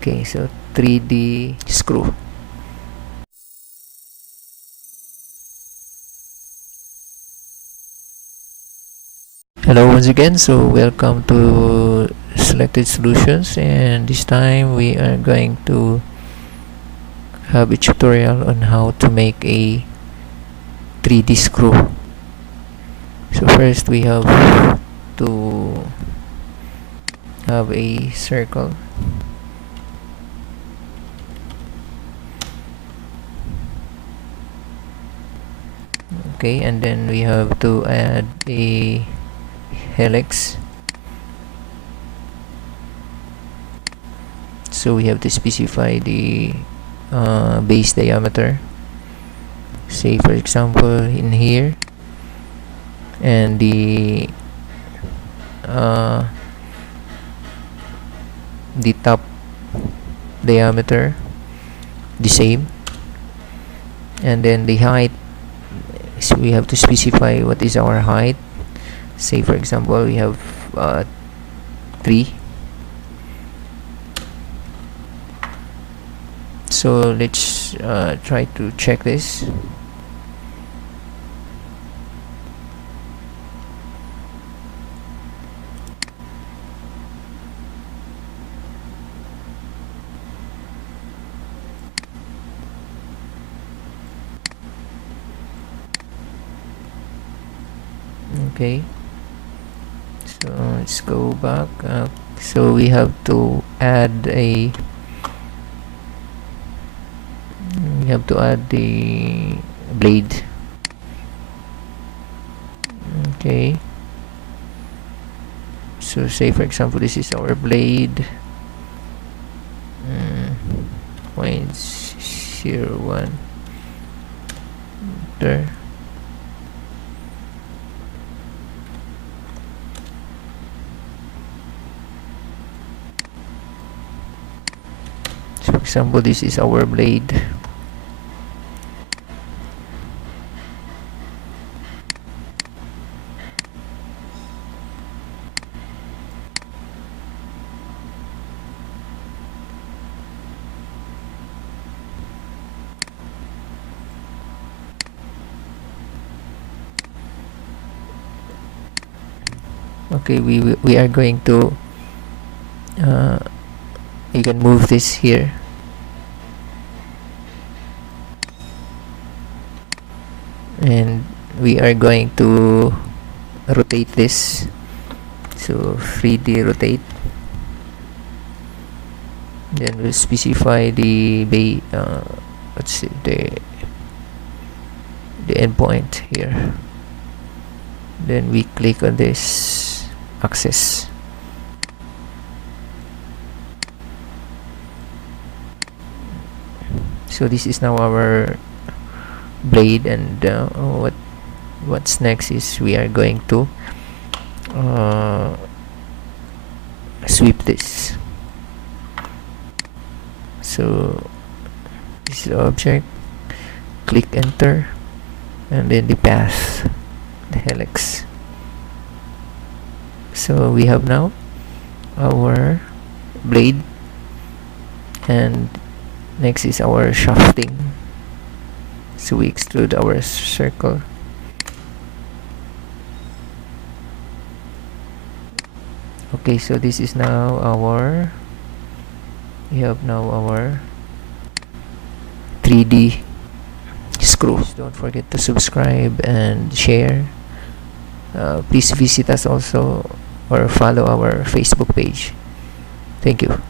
Okay, so 3D screw. Hello once again, so welcome to Selected Solutions, and this time we are going to have a tutorial on how to make a 3D screw. So first we have to have a circle. Okay, and then we have to add a helix. So we have to specify the base diameter, say for example in here, and the top diameter the same, and then the height, so we have to specify what is our height. Say for example we have 3. So let's try to check this. Okay, so let's go back. So we have to add the blade. Okay, so say for example this is our blade, 0.01 there. So for example this is our blade. Okay, we are going to you can move this here, and we are going to rotate this. So 3D rotate, then we'll specify the let's see, the endpoint here, then we click on this axis. So this is now our blade, and what's next is we are going to sweep this. So this is the object, click enter, and then the path, the helix. So we have now our blade, and next is our shafting. So we extrude our circle. Okay, so this is now our, we have now our 3D screw. Don't forget to subscribe and share. Please visit us also or follow our Facebook page. Thank you.